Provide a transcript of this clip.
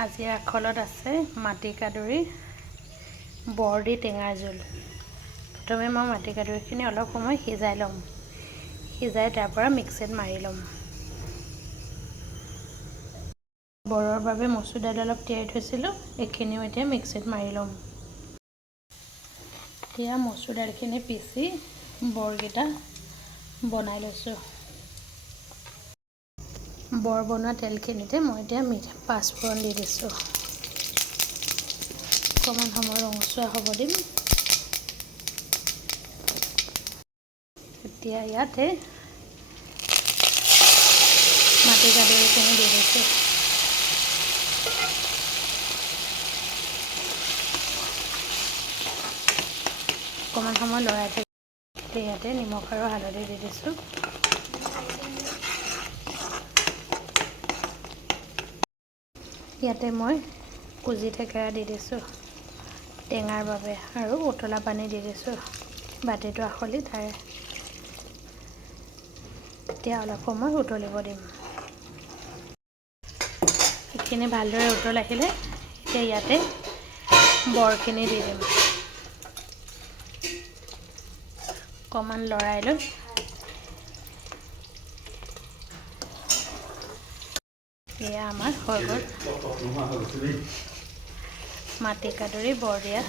আজি আখলত আছে মাটিকাদুৰি বৰদি টেঙাৰ জোল। প্ৰথমে মই মাটিকাদুৰিখিনি অলপ সময় সিজাই ল'ম। সিজাই তাৰ পৰা মিক্সিত মাৰি ল'ম। বৰৰ বাবে মচুৰ দাইল অলপ তিয়াই থৈছিলোঁ, এইখিনিও এতিয়া মিক্সিত মাৰি ল'ম। এতিয়া মচুৰ দাইলখিনি পিচি বৰকেইটা বনাই লৈছোঁ। বৰ বনোৱা তেলখিনিতে মই এতিয়া পাঁচফোৰণ দি দিছোঁ। অকণমান সময় ৰঙচুৱা হ'ব দিম। এতিয়া ইয়াতে মাটিকাদুৰিখিনি দি দিছোঁ। অকণমান সময় লৰাই থাকি ইয়াতে নিমখ আৰু হালধি দি দিছোঁ। ইয়াতে মই কুজি থেকেৰা দি দিছোঁ টেঙাৰ বাবে, আৰু উতলা পানী দি দিছোঁ বাতিটো আখলি তাৰে। এতিয়া অলপ সময় উতলিব দিম। এইখিনি ভালদৰে উতল আহিলে এতিয়া ইয়াতে বৰখিনি দি দিম। অকণমান লৰাই লৈ এয়া আমাৰ হৈ গ'ল মাটিকাদুৰি বৰ দিয়া।